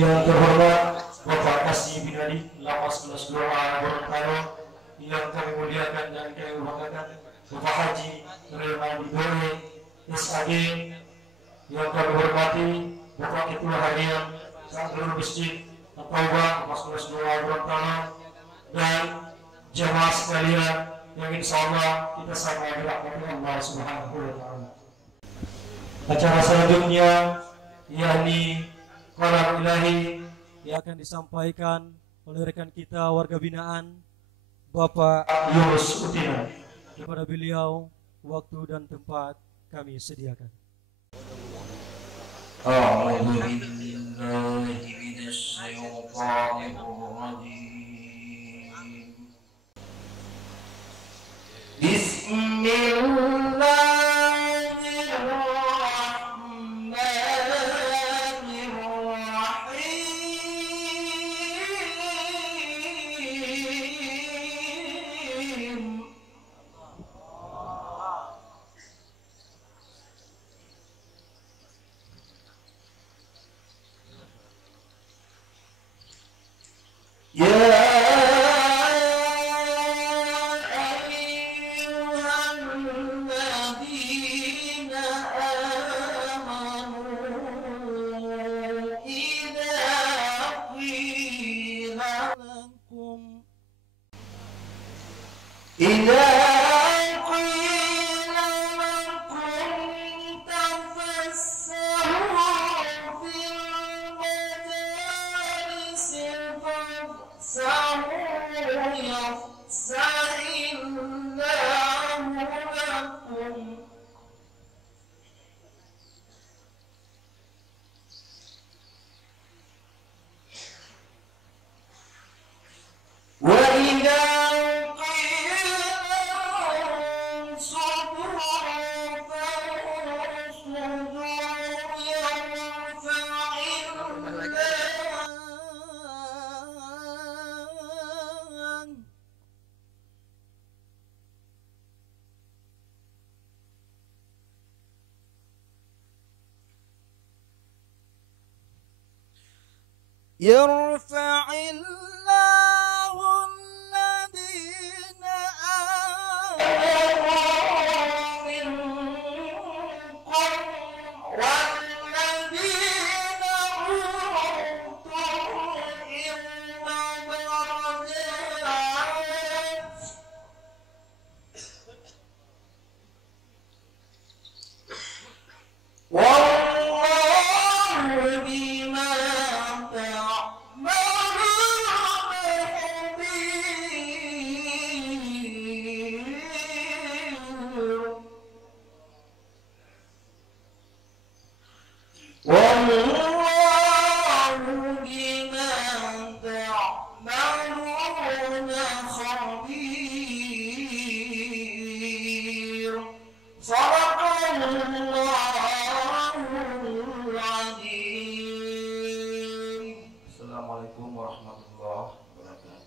Yang terhormat Bapak Kasih bin Ali Lapas Kelas 2A Gorontalo, yang kami muliakan dan kami banggakan Bapak Haji Rizal Bidore SAG, yang kami hormati Bapak Ketua Harian Santrul Masjid At-Taubah Lapas Kelas 2A Gorontalo, dan jemaah sekalian yang insya Allah kita sama dirahmati Allah Subhanahu wa Ta'ala. Acara selanjutnya yakni Kalam Ilahi yang akan disampaikan oleh rekan kita warga binaan Bapak Yunus Utina. Kepada beliau waktu dan tempat kami sediakan. A'udzu billahi minasy syaithanir rajim. يرفع الله الذين آمنوا منكم والذين أوتوا العلم درجات والله بما Assalamualaikum warahmatullahi wabarakatuh.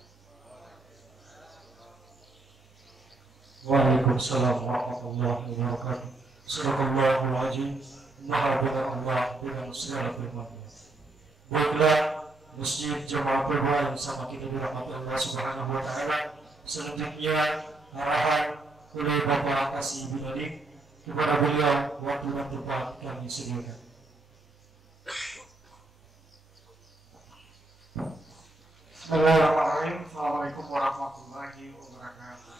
Waalaikumsalam warahmatullahi wabarakatuh. Sadaqallahul azim. Maha benar Allah dengan segala firman-Nya. Baiklah, masjid jamaah berdoa yang sama kita dirahmati Allah Subhanahu wa Ta'ala. Selanjutnya arahan oleh Bapak Kasih bin Ali, kepada beliau waktu dan tempat kami sediakan. Bismillahirrahmanirrahim. Assalamualaikum warahmatullahi wabarakatuh.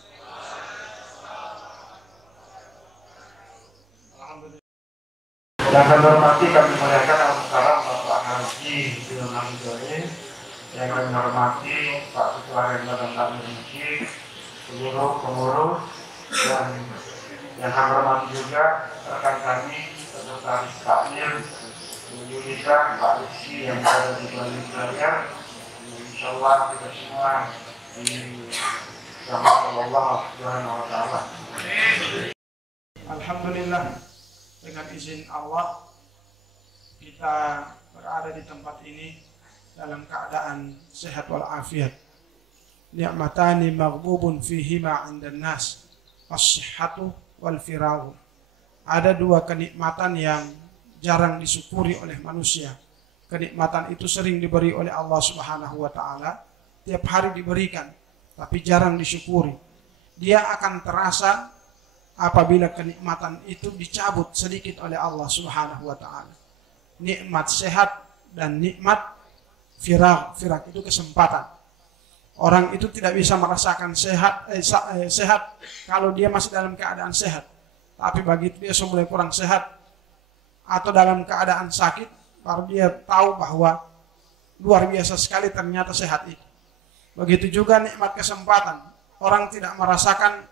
Alhamdulillah. Yang kami hormati, kami muliakan sekarang Bapak Haji Rizal Bidore, yang kami hormati Pak Ketua Harian Badan Takmir Masjid, seluruh pengurus, dan yang kami hormati juga rekan kami Sekretaris Takmir, Bu Yulika, Pak Rizky yang berada di Bali Jaya. Insyaallah kita semua dirahmati Allah Subhanahu wa Ta'ala. Alhamdulillah, dengan izin Allah kita berada di tempat ini dalam keadaan sehat walafiat. Ni'matani maghdubun fihima 'indan nas, as-sihhatu wal firagh. Ada dua kenikmatan yang jarang disyukuri oleh manusia, kenikmatan itu sering diberi oleh Allah Subhanahu wa taala, tiap hari diberikan, tapi jarang disyukuri. Dia akan terasa apabila kenikmatan itu dicabut sedikit oleh Allah Subhanahu wa taala. Nikmat sehat dan nikmat firaq itu kesempatan. Orang itu tidak bisa merasakan sehat kalau dia masih dalam keadaan sehat. Tapi begitu dia mulai kurang sehat atau dalam keadaan sakit, baru dia tahu bahwa luar biasa sekali ternyata sehat itu. Begitu juga nikmat kesempatan. Orang tidak merasakan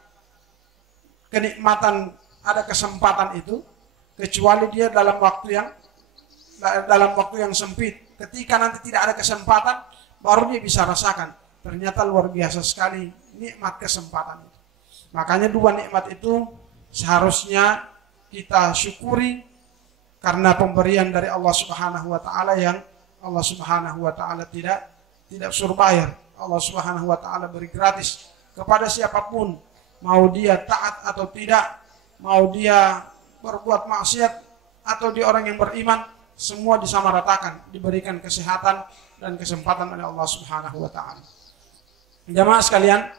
kenikmatan ada kesempatan itu kecuali dia dalam waktu yang sempit. Ketika nanti tidak ada kesempatan, baru dia bisa rasakan ternyata luar biasa sekali nikmat kesempatan itu. Makanya dua nikmat itu seharusnya kita syukuri karena pemberian dari Allah Subhanahu wa taala yang Allah Subhanahu wa taala tidak suruh bayar. Allah Subhanahu wa taala beri gratis kepada siapapun, mau dia taat atau tidak, mau dia berbuat maksiat atau dia orang yang beriman, semua disamaratakan, diberikan kesehatan dan kesempatan oleh Allah Subhanahu wa taala. Jamaah sekalian,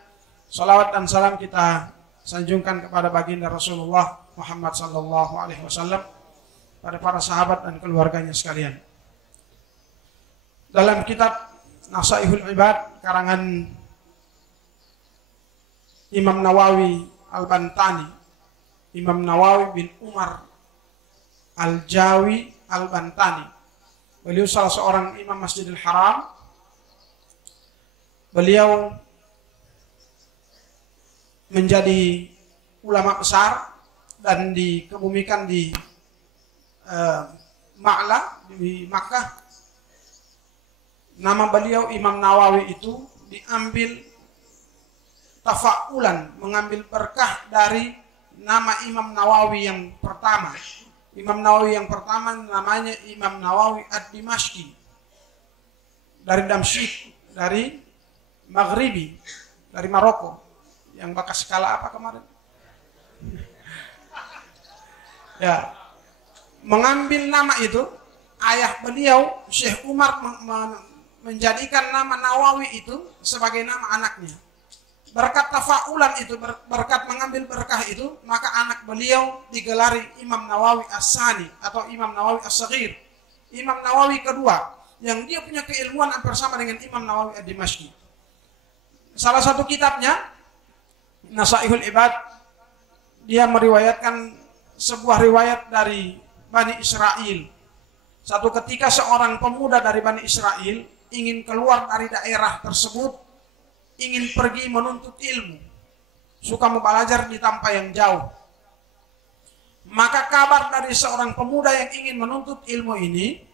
salawat dan salam kita sanjungkan kepada baginda Rasulullah Muhammad sallallahu alaihi wasallam, pada para sahabat dan keluarganya sekalian. Dalam kitab Nasaihul Ibad karangan Imam Nawawi Al-Bantani, Imam Nawawi bin Umar Al-Jawi Al-Bantani, beliau salah seorang imam Masjidil Haram. Beliau menjadi ulama besar dan dikebumikan di Ma'la di Makkah. Nama beliau Imam Nawawi itu diambil tafa'ulan, mengambil berkah dari nama Imam Nawawi yang pertama. Imam Nawawi yang pertama namanya Imam Nawawi Ad-Dimashqi, dari Damsyik, dari Maghribi, dari Maroko. Yang bekas skala apa kemarin? Ya, mengambil nama itu, ayah beliau Syekh Umar menjadikan nama Nawawi itu sebagai nama anaknya. Berkat tafa'ulan itu, berkat mengambil berkah itu, maka anak beliau digelari Imam Nawawi As-Sani atau Imam Nawawi As-Saghir, Imam Nawawi kedua, yang dia punya keilmuan hampir sama dengan Imam Nawawi Ad-Dimashqi. Salah satu kitabnya Nasaihul Ibad, dia meriwayatkan sebuah riwayat dari Bani Israel. Satu ketika seorang pemuda dari Bani Israel ingin keluar dari daerah tersebut, ingin pergi menuntut ilmu, suka mau belajar di tempat yang jauh. Maka kabar dari seorang pemuda yang ingin menuntut ilmu ini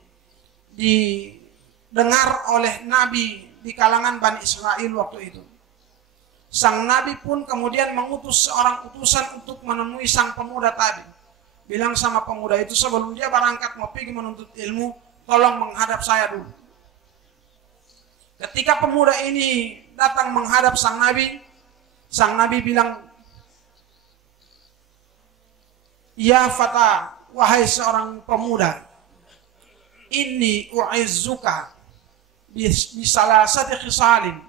didengar oleh Nabi di kalangan Bani Israel waktu itu. Sang Nabi pun kemudian mengutus seorang utusan untuk menemui sang pemuda tadi. Bilang sama pemuda itu, sebelum dia berangkat mau pergi menuntut ilmu, tolong menghadap saya dulu. Ketika pemuda ini datang menghadap sang Nabi bilang, "Ya fata, wahai seorang pemuda, inni u'izzuka bisalasati khisalin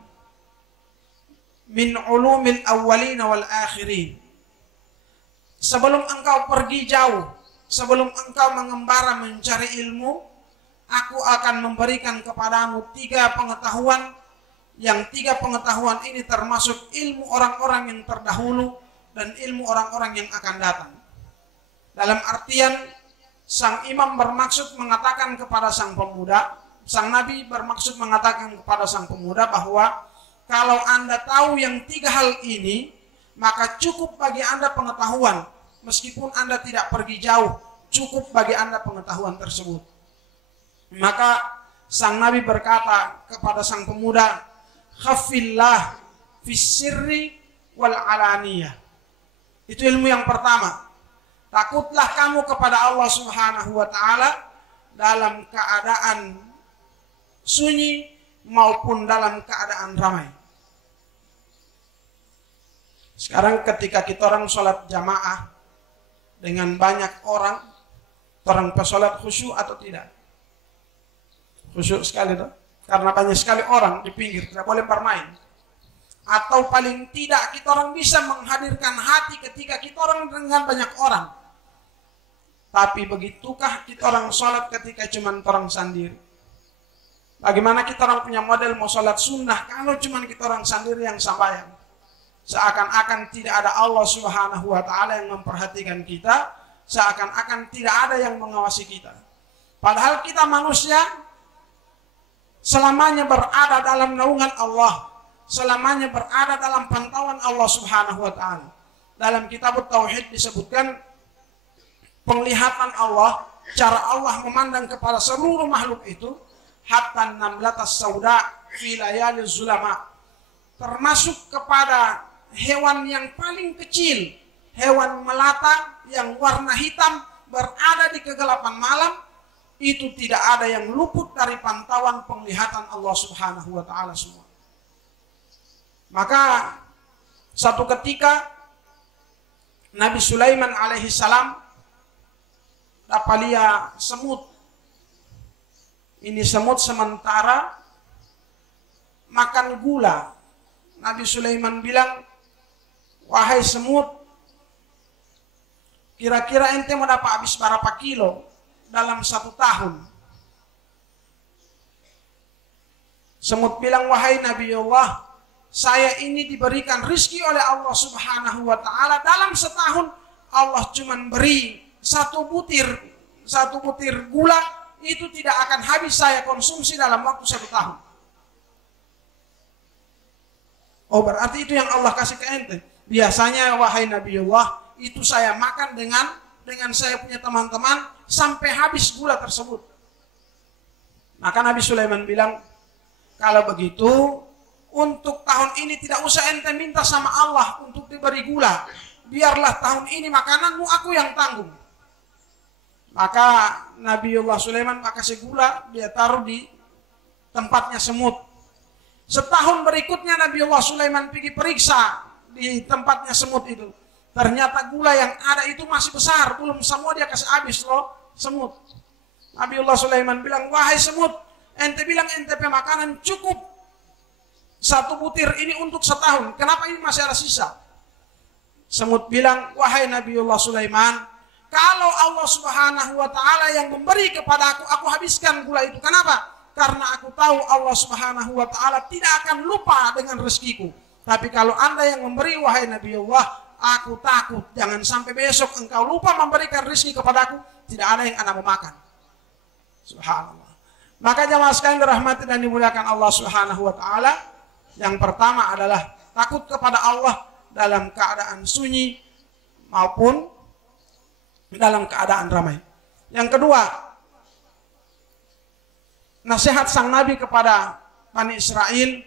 min ulumil awwalin wal akhirin." Sebelum engkau pergi jauh, sebelum engkau mengembara mencari ilmu, aku akan memberikan kepadamu 3 pengetahuan, yang 3 pengetahuan ini termasuk ilmu orang-orang yang terdahulu dan ilmu orang-orang yang akan datang. Dalam artian, sang imam bermaksud mengatakan kepada sang pemuda, sang Nabi bermaksud mengatakan kepada sang pemuda bahwa kalau Anda tahu yang 3 hal ini, maka cukup bagi Anda pengetahuan. Meskipun Anda tidak pergi jauh, cukup bagi Anda pengetahuan tersebut. Maka sang Nabi berkata kepada sang pemuda, "Khafillah fis-sirri wal alaniyah." Itu ilmu yang pertama. Takutlah kamu kepada Allah Subhanahu wa taala dalam keadaan sunyi maupun dalam keadaan ramai. Sekarang ketika kita orang sholat jamaah dengan banyak orang, orang pesolat khusyuk atau tidak? Khusyuk sekali tuh. Karena banyak sekali orang di pinggir, tidak boleh bermain. Atau paling tidak kita orang bisa menghadirkan hati ketika kita orang dengan banyak orang. Tapi begitukah kita orang sholat ketika cuma orang sendiri? Bagaimana kita orang punya model mau sholat sunnah kalau cuma kita orang sendiri yang sembahyang? Seakan-akan tidak ada Allah Subhanahu wa Ta'ala yang memperhatikan kita, seakan-akan tidak ada yang mengawasi kita. Padahal kita manusia selamanya berada dalam naungan Allah, selamanya berada dalam pantauan Allah Subhanahu wa Ta'ala. Dalam kitab Tauhid disebutkan penglihatan Allah, cara Allah memandang kepada seluruh makhluk itu, hatta namlatas sauda fi layalil zulama, termasuk kepada hewan yang paling kecil, hewan melata yang warna hitam berada di kegelapan malam, itu tidak ada yang luput dari pantauan penglihatan Allah Subhanahu wa Ta'ala semua. Maka satu ketika Nabi Sulaiman alaihi salam dapat lihat semut. Ini semut sementara makan gula. Nabi Sulaiman bilang, wahai semut, kira-kira ente mau dapat habis berapa kilo dalam 1 tahun? Semut bilang, wahai Nabi Allah, saya ini diberikan rizki oleh Allah Subhanahu wa Ta'ala. Dalam setahun Allah cuma beri satu butir gula, itu tidak akan habis saya konsumsi dalam waktu 1 tahun. Oh, berarti itu yang Allah kasih ke ente. Biasanya wahai Nabi Allah, itu saya makan dengan saya punya teman-teman sampai habis gula tersebut. Maka Nabi Sulaiman bilang, kalau begitu untuk tahun ini tidak usah ente minta sama Allah untuk diberi gula. Biarlah tahun ini makananmu aku yang tanggung. Maka Nabiullah Sulaiman kasih gula, dia taruh di tempatnya semut. Setahun berikutnya Nabiullah Sulaiman pergi periksa di tempatnya semut itu. Ternyata gula yang ada itu masih besar, belum semua dia kasih habis loh semut. Nabiullah Sulaiman bilang, wahai semut, ente bilang ente pemakanan cukup 1 butir ini untuk setahun, kenapa ini masih ada sisa? Semut bilang, wahai Nabiullah Sulaiman, kalau Allah Subhanahu wa Ta'ala yang memberi kepada aku habiskan gula itu. Kenapa? Karena aku tahu Allah Subhanahu wa Ta'ala tidak akan lupa dengan rezekiku. Tapi kalau Anda yang memberi, wahai Nabiullah, aku takut jangan sampai besok engkau lupa memberikan rezeki kepadaku, tidak ada yang Anda mau makan. Subhanallah. Maka jamaah sekalian dirahmati dan dimuliakan Allah Subhanahu wa Ta'ala, yang pertama adalah takut kepada Allah dalam keadaan sunyi maupun dalam keadaan ramai. Yang kedua, nasihat sang Nabi kepada Bani Israel,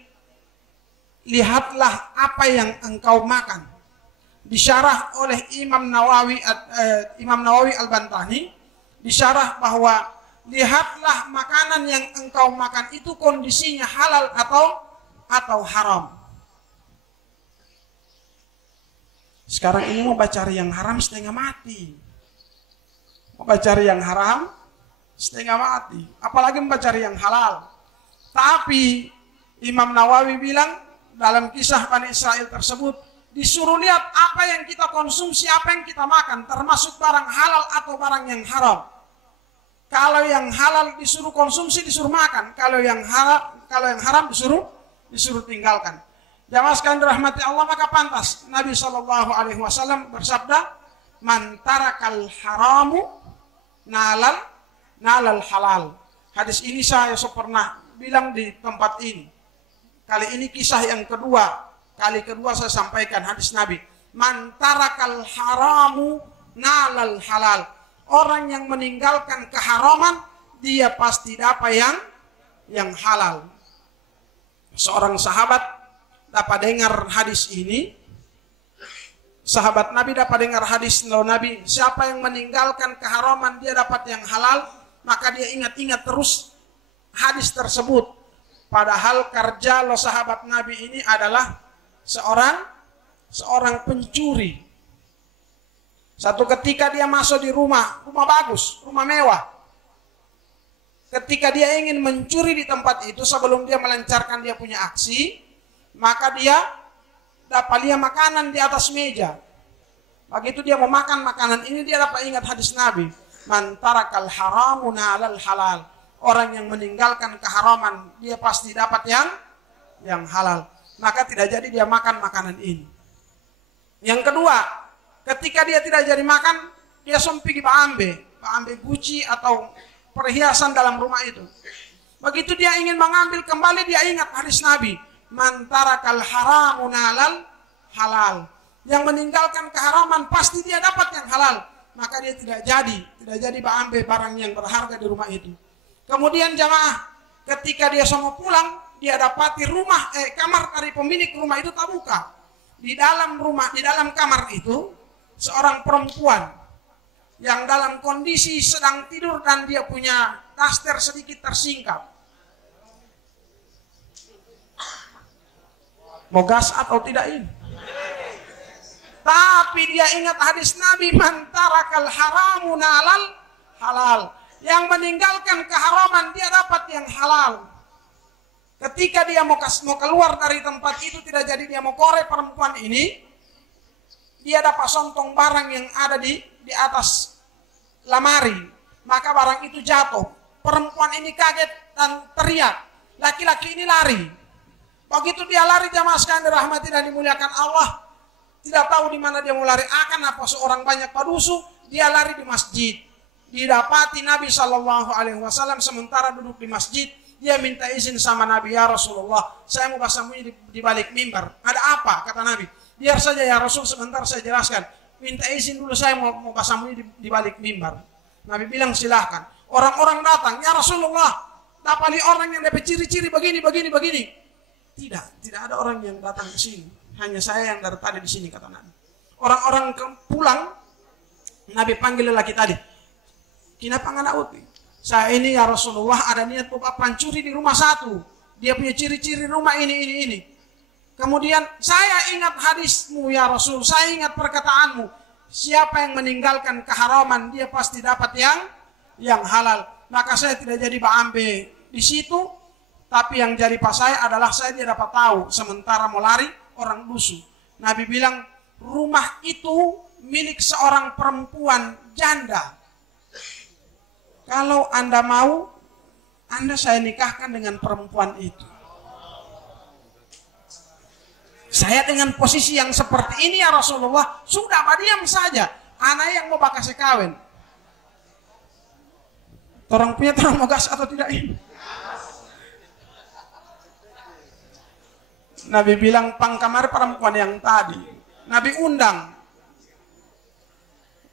lihatlah apa yang engkau makan. Disyarah oleh Imam Nawawi Al-Bantani, disyarah bahwa lihatlah makanan yang engkau makan itu kondisinya halal atau haram. Sekarang ini mau cari yang haram setengah mati. Mau cari yang haram setengah mati, apalagi mau cari yang halal. Tapi Imam Nawawi bilang dalam kisah Bani Israel tersebut, disuruh lihat apa yang kita konsumsi, apa yang kita makan, termasuk barang halal atau barang yang haram. Kalau yang halal disuruh konsumsi, disuruh makan. Kalau yang haram disuruh tinggalkan. Jamaah sekalian dirahmati Allah, maka pantas Nabi SAW bersabda, man tarakal haramu nalal halal. Hadis ini saya pernah bilang di tempat ini. Kali ini kisah yang kedua. Kali kedua saya sampaikan hadis Nabi. Man tarakal haramu nalal halal. Orang yang meninggalkan keharaman, dia pasti dapat yang halal. Seorang sahabat dapat dengar hadis ini. Sahabat Nabi dapat dengar hadis Nabi, siapa yang meninggalkan keharaman dia dapat yang halal, maka dia ingat-ingat terus hadis tersebut. Padahal kerja lo sahabat Nabi ini adalah seorang pencuri. Satu ketika dia masuk di rumah bagus, rumah mewah. ketika dia ingin mencuri di tempat itu sebelum dia melancarkan dia punya aksi, maka dia dapat lihat makanan di atas meja. Begitu dia mau makan makanan ini, dia dapat ingat hadis Nabi, man tarakal haramu nalal halal. Orang yang meninggalkan keharaman, dia pasti dapat yang halal. Maka tidak jadi dia makan makanan ini. Yang kedua, ketika dia tidak jadi makan, dia sompi ambil guci atau perhiasan dalam rumah itu. Begitu dia ingin mengambil kembali, dia ingat hadis Nabi, man tarakal haramu nalal halal. Yang meninggalkan keharaman pasti dia dapat yang halal. Maka dia tidak jadi ambil barang yang berharga di rumah itu. Kemudian jamaah, ketika dia semua pulang, dia dapati kamar dari pemilik rumah itu tak buka. Di dalam kamar itu seorang perempuan yang dalam kondisi sedang tidur dan dia punya daster sedikit tersingkap. Mau gas atau tidak ini? Tapi dia ingat hadis Nabi, man tarakal haramu nalal halal. Yang meninggalkan keharaman dia dapat yang halal. Ketika dia mau keluar dari tempat itu, tidak jadi dia mau korek perempuan ini, dia dapat sontong barang yang ada di atas lamari. Maka barang itu jatuh. Perempuan ini kaget dan teriak. Laki-laki ini lari. Begitu dia lari, jamaah sekalian dirahmati dan dimuliakan Allah, tidak tahu di mana dia mau lari. Akan apa seorang banyak padusu, dia lari di masjid. Didapati Nabi SAW sementara duduk di masjid, dia minta izin sama Nabi, ya Rasulullah, saya mau bersembunyi di balik mimbar. Ada apa? Kata Nabi. Biar saja ya Rasul, sebentar saya jelaskan. Minta izin dulu, saya mau bersembunyi di balik mimbar. Nabi bilang silahkan. Orang-orang datang, ya Rasulullah, dapat orang yang dapat ciri-ciri begini. Tidak ada orang yang datang ke sini. Hanya saya yang dari tadi di sini, kata Nabi. Orang-orang pulang, Nabi panggil lelaki tadi. Kenapa nggak uti? Saya ini ya Rasulullah ada niat mau pancuri di rumah satu. Dia punya ciri-ciri rumah ini. Kemudian saya ingat hadismu ya Rasul. Saya ingat perkataanmu. Siapa yang meninggalkan keharaman, dia pasti dapat yang halal. Maka saya tidak jadi ambil di situ. Tapi yang jadi pas saya adalah saya tidak dapat tahu. Sementara mau lari, orang dusu. Nabi bilang, rumah itu milik seorang perempuan janda. Kalau Anda mau, Anda saya nikahkan dengan perempuan itu. Saya dengan posisi yang seperti ini ya Rasulullah, sudah diam saja. Anak yang mau bakal kawin. Torang mau gas atau tidak ini? Nabi bilang pangkamar perempuan yang tadi. Nabi undang.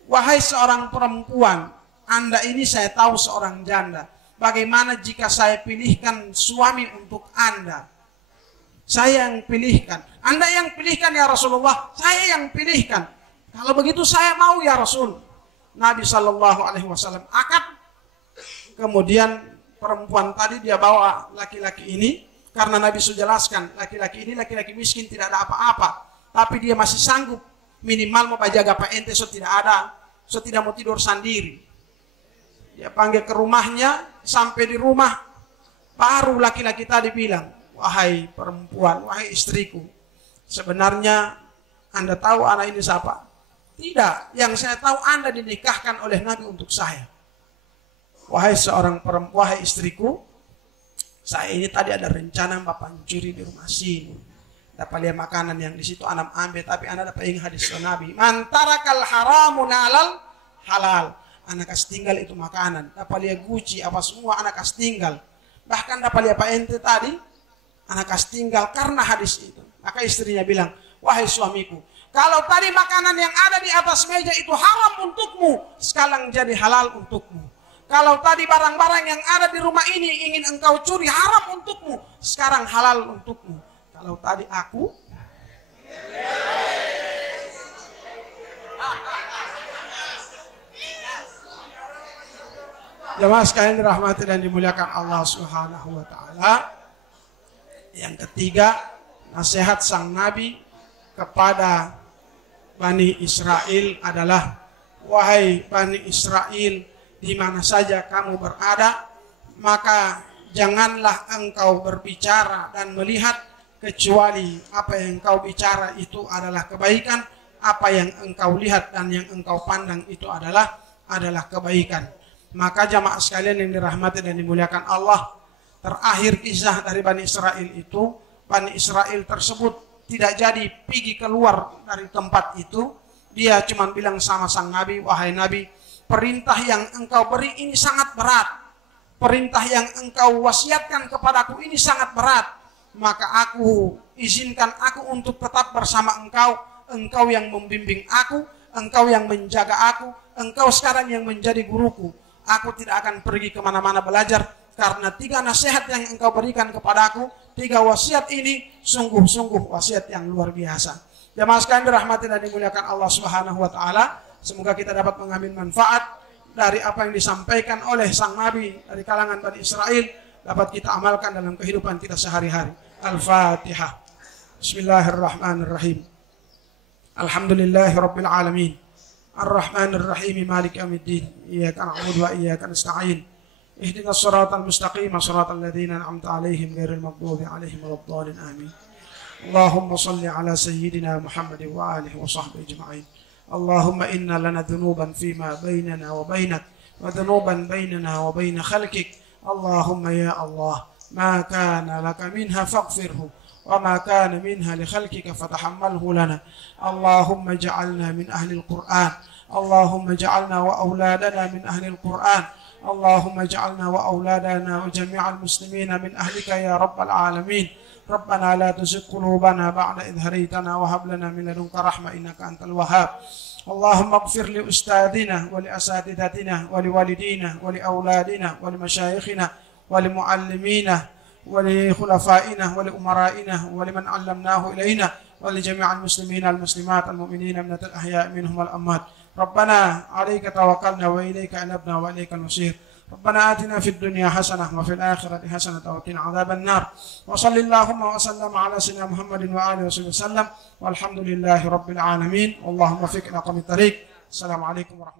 Wahai seorang perempuan, Anda ini saya tahu seorang janda. Bagaimana jika saya pilihkan suami untuk Anda? Saya yang pilihkan. Anda yang pilihkan ya Rasulullah. Saya yang pilihkan. Kalau begitu saya mau ya Rasul. Nabi SAW akad. Kemudian perempuan tadi dia bawa laki-laki ini. Karena Nabi sudah jelaskan. Laki-laki ini laki-laki miskin, tidak ada apa-apa. Tapi dia masih sanggup. Minimal mau jaga Pak Ente so tidak ada. So tidak mau tidur sendiri. Dia panggil ke rumahnya, sampai di rumah, baru laki-laki tadi bilang, wahai perempuan, wahai istriku, sebenarnya Anda tahu anak ini siapa? Tidak, yang saya tahu Anda dinikahkan oleh Nabi untuk saya. Wahai seorang perempuan, wahai istriku, saya ini tadi ada rencana Bapak curi di rumah sini. Dapat lihat makanan yang di situ Anda ambil, tapi Anda dapat ingat hadis Nabi. Man tarakal haramu nalal halal. Anak kasih tinggal itu makanan. Dapat lihat guci, apa semua anak kasih tinggal. Bahkan dapat lihat Pak Ente tadi, anak kasih tinggal karena hadis itu. Maka istrinya bilang, wahai suamiku, kalau tadi makanan yang ada di atas meja itu haram untukmu, sekarang jadi halal untukmu. Kalau tadi barang-barang yang ada di rumah ini ingin engkau curi, haram untukmu, sekarang halal untukmu. Kalau tadi aku, jemaah sekalian dirahmati dan dimuliakan Allah Subhanahu wa taala. Yang ketiga, nasihat sang Nabi kepada Bani Israel adalah, wahai Bani Israel, di mana saja kamu berada, maka janganlah engkau berbicara dan melihat kecuali apa yang engkau bicara itu adalah kebaikan, apa yang engkau lihat dan yang engkau pandang itu adalah kebaikan. Maka jamaah sekalian yang dirahmati dan dimuliakan Allah, terakhir kisah dari Bani Israel itu, Bani Israel tersebut tidak jadi pergi keluar dari tempat itu. Dia cuma bilang sama sang Nabi, wahai Nabi, perintah yang engkau beri ini sangat berat. Perintah yang engkau wasiatkan kepadaku ini sangat berat. Maka aku izinkan aku untuk tetap bersama engkau. Engkau yang membimbing aku, engkau yang menjaga aku, engkau sekarang yang menjadi guruku. Aku tidak akan pergi kemana-mana belajar, karena 3 nasihat yang engkau berikan kepadaku, 3 wasiat ini sungguh-sungguh wasiat yang luar biasa. Jamaah sekalian dirahmati dan dimuliakan Allah Subhanahu wa taala, semoga kita dapat mengambil manfaat dari apa yang disampaikan oleh sang Nabi dari kalangan Bani Israel, dapat kita amalkan dalam kehidupan kita sehari-hari. Al-Fatihah. Bismillahirrahmanirrahim. Alhamdulillahirabbil alamin. Ar-Rahmanir Rahim, Maliki yaumiddin. Iyyaka na'budu wa iyyaka nasta'in. Ihdinas siratal mustaqim, siratal ladzina an'amta 'alaihim ghairil maghdubi 'alaihim waladdallin. Amin. Allahumma shalli 'ala sayyidina Muhammad wa alihi wa sahbihi ajma'in. Allahumma inna lana dhunuban fima bainana wa bainak wa dhunuban bainana wa bain khalqik. Allahumma ya Allah, ma kana laka minha faghfirhu wa ma kana minha li khalqika fatahammalhu lana. Allahumma ij'alna min ahli al-Qur'an. Allahumma ij'alna wa auladana min ahli al-Qur'an. Allahumma ij'alna wa auladana wa jami'al muslimina min ahlika ya rabbal alamin. ربنا لا تزغ قلوبنا بعد إذ هديتنا وهب لنا من لدنك رحمة إنك أنت الوهاب. اللهم اغفر لأستاذنا ولأساتذتنا ولوالدينا ولأولادنا ولمشايخنا ولمعلمينا ولخلفائنا ولأمرائنا ولمن علمناه إلينا ولجميع المسلمين المسلمات المؤمنين من الأحياء منهم والأموات. ربنا عليك توكلنا وإليك أنبنا وإليك المصير. ربنا آتنا في الدنيا حسنة وفي الآخرة حسنة وقنا عذاب النار. وصل اللهم وسلم على سيدنا محمد وآله وصحبه وسلم، والحمد لله رب العالمين. اللهم وفقنا قوم الطريق. السلام عليكم ورحمة الله.